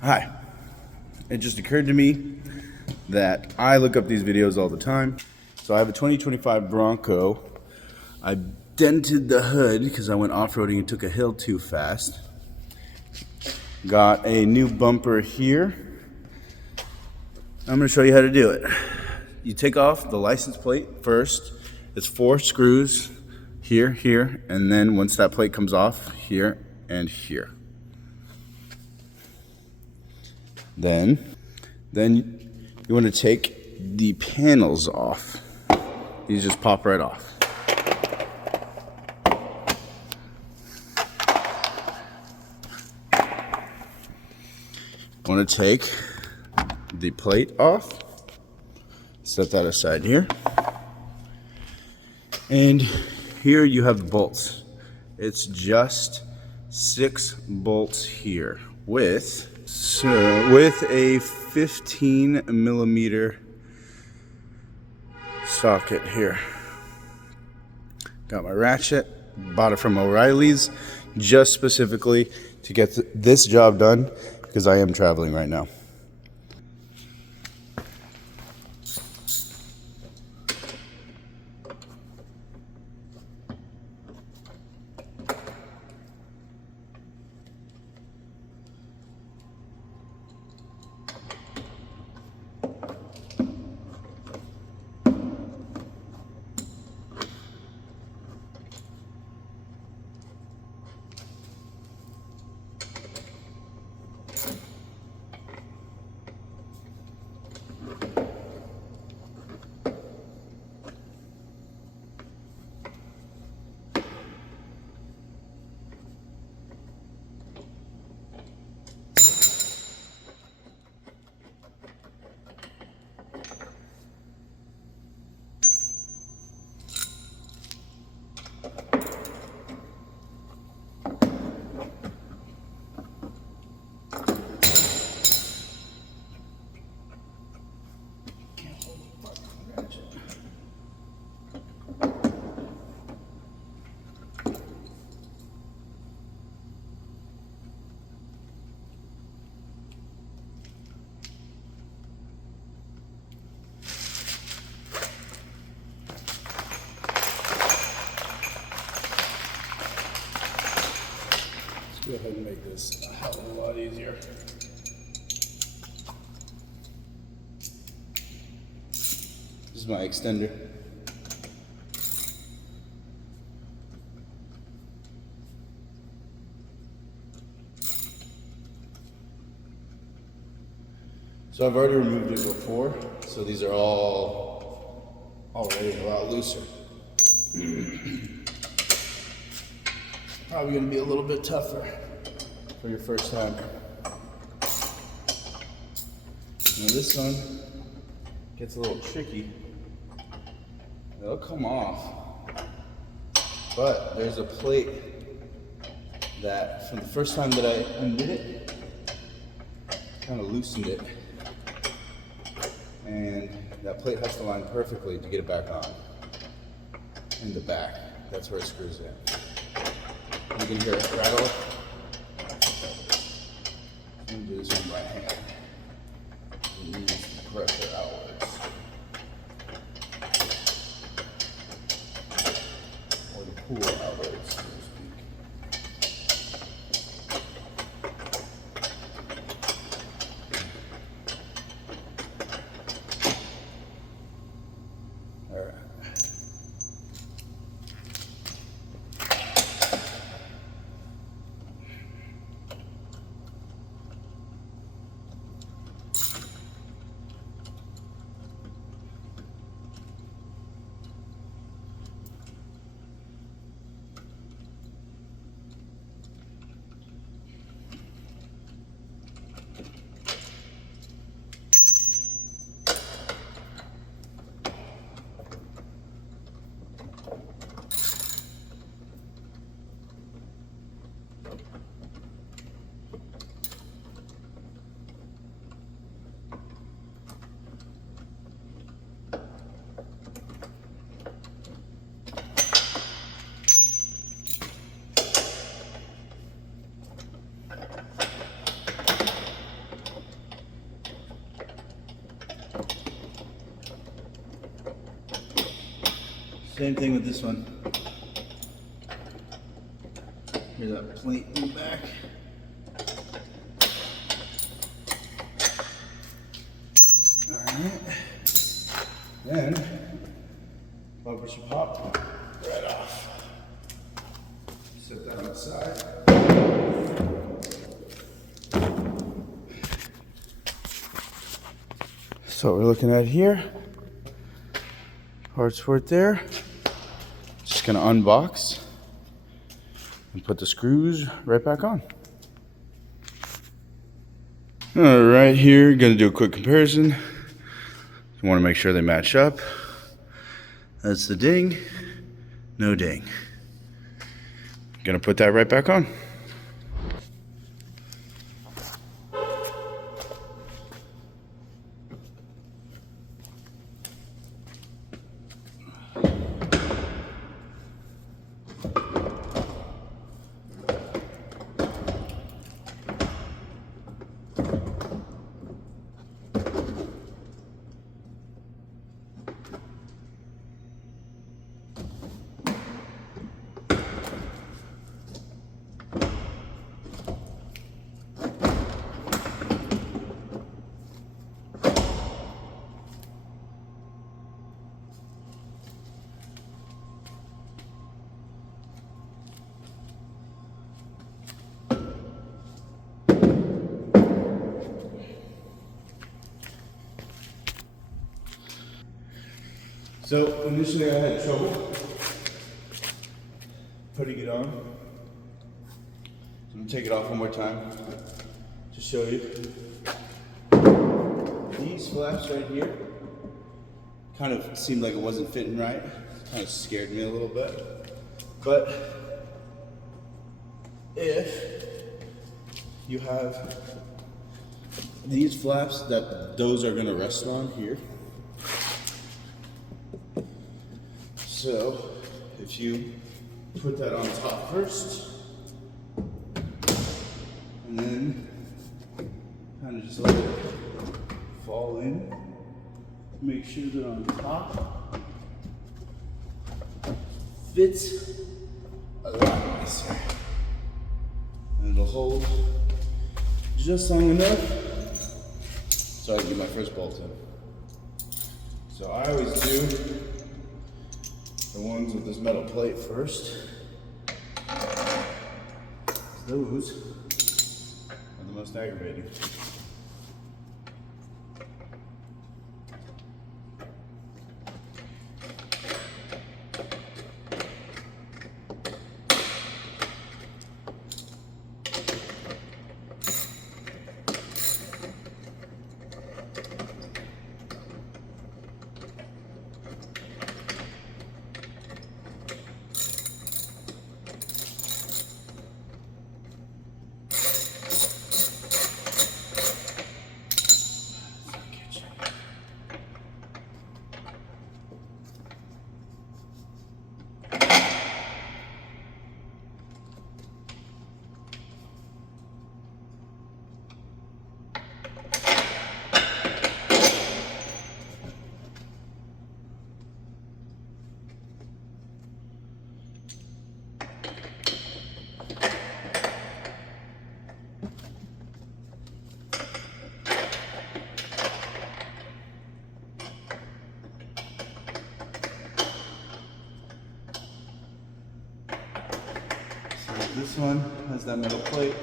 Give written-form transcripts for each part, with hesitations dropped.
Hi. It just occurred to me that I look up these videos all the time. So I have a 2025 Bronco. I dented the hood because I went off-roading and took a hill too fast. Got a new bumper here. I'm going to show you how to do it. You take off the license plate first. It's 4 screws here, here, and then once that plate comes off, here and here. Then you want to take the panels off. These just pop right off. Want to take the plate off. Set that aside here. And here you have the bolts. It's just 6 bolts here with a 15 millimeter socket here. Got my ratchet, bought it from O'Reilly's just specifically to get this job done because I am traveling right now. Go ahead and make this a hell of a lot easier. This is my extender. So I've already removed it before, so these are all already a lot looser. Probably going to be a little bit tougher for your first time. Now this one gets a little tricky. They'll come off, but there's a plate that from the first time that I undid it, kind of loosened it. And that plate has to line perfectly to get it back on. In the back, that's where it screws in. You can hear it rattle. I'm going to do this one by hand. Release the pressure outwards. Or the pool outwards, so to speak. All right. Same thing with this one. Here's that plate in the back. Alright. Then, bumper should pop right off. Set that on the side. So what we're looking at here, parts for it there. Just gonna unbox and put the screws right back on. All right, here, gonna do a quick comparison. You wanna make sure they match up. That's the ding, no ding. Gonna put that right back on. So initially I had trouble putting it on. So I'm gonna take it off one more time to show you. These flaps right here kind of seemed like it wasn't fitting right. Kind of scared me a little bit. But if you have these flaps those are gonna rest on here. So, if you put that on top first, and then kind of just let it fall in, make sure that on top fits a lot nicer. And it'll hold just long enough so I can get my first bolt in. So I always do the ones with this metal plate first. Those are the most aggravating. This one has that metal plate.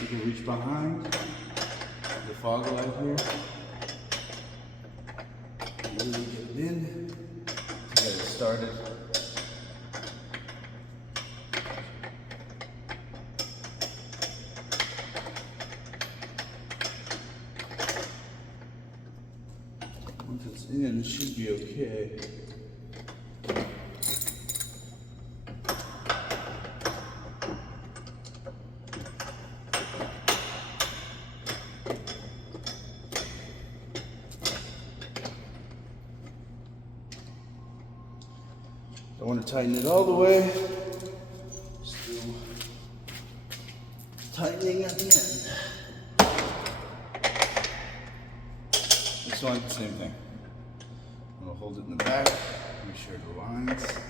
You can reach behind the fog light here. Really get it in to get it started. Once it's in, it should be okay. I want to tighten it all the way. Still tightening at the end. This one, same thing. I'm going to hold it in the back, make sure it aligns.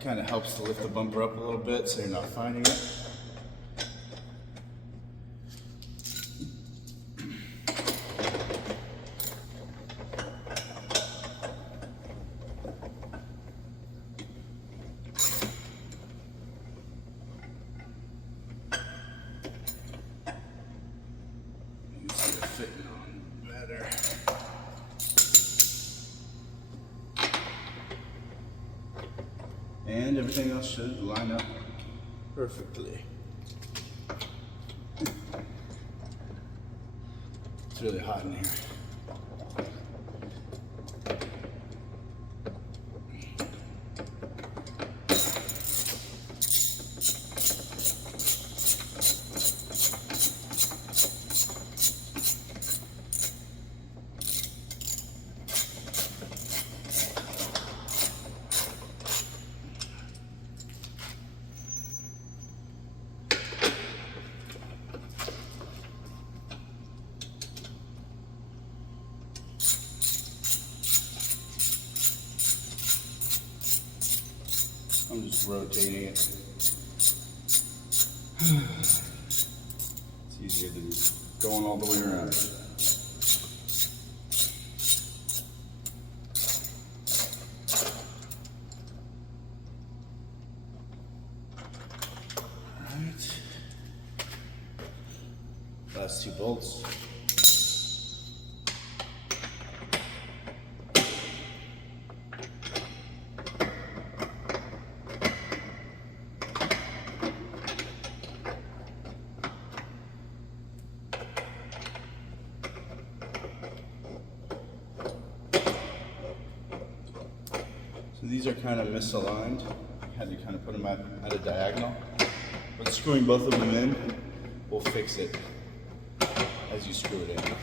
Kind of helps to lift the bumper up a little bit so you're not finding it. You can see it fitting on better. And everything else should line up perfectly. It's really hot in here. I'm just rotating it. It's easier than going all the way around. Alright. Last 2 bolts. So these are kind of misaligned. I had to kind of put them at a diagonal. But screwing both of them in will fix it as you screw it in.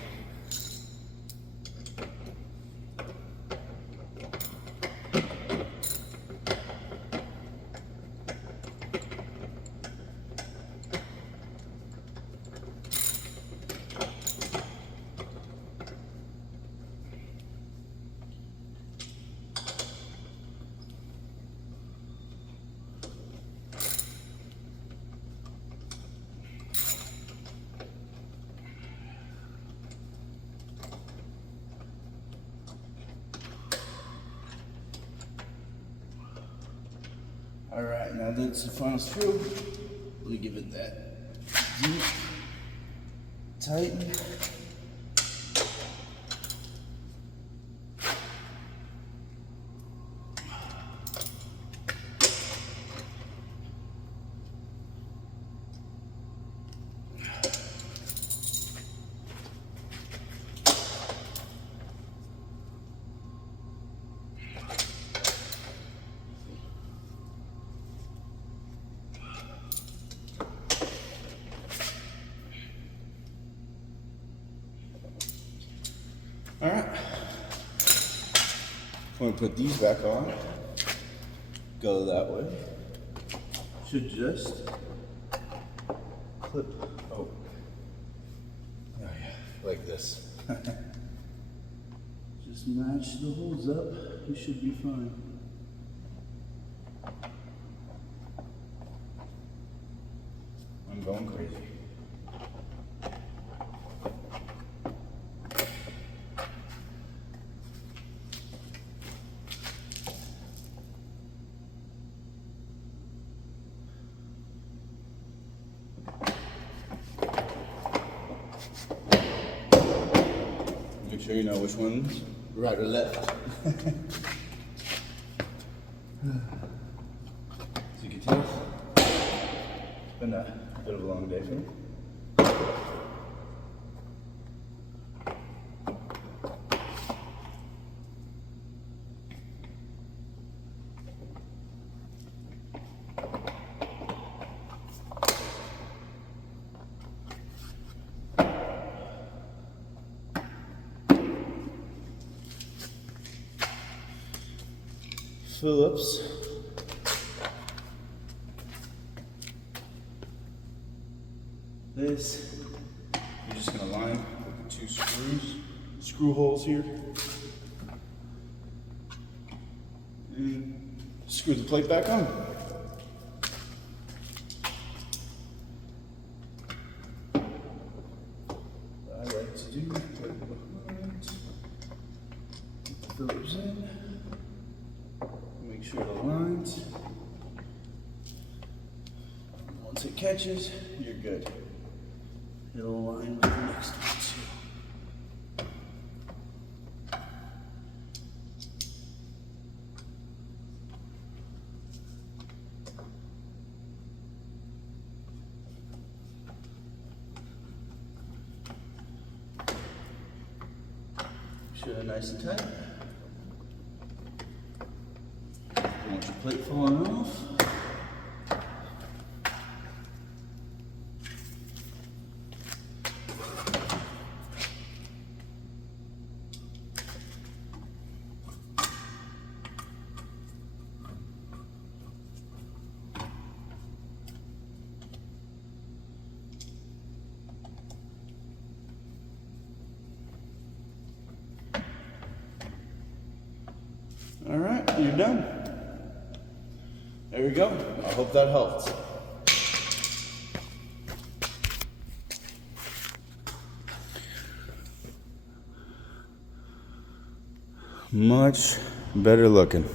All right, now that's the final screw. We'll give it that deep tighten. All right, I'm going to put these back on, go that way, should just clip, oh yeah, like this. Just match the holes up, you should be fine. I'm going crazy. Make sure you know which one's right or left. As you can tell, it's been a bit of a long day for me. Phillips. This, you're just going to line with the 2 screws screw holes here. And screw the plate back on. What I like to do, put it behind, Phillips in, make sure it aligns. Once it catches, you're good. It'll align with the next one too. Make sure they're nice and tight. Don't want your plate falling off. All right, you're done. There we go. I hope that helps. Much better looking.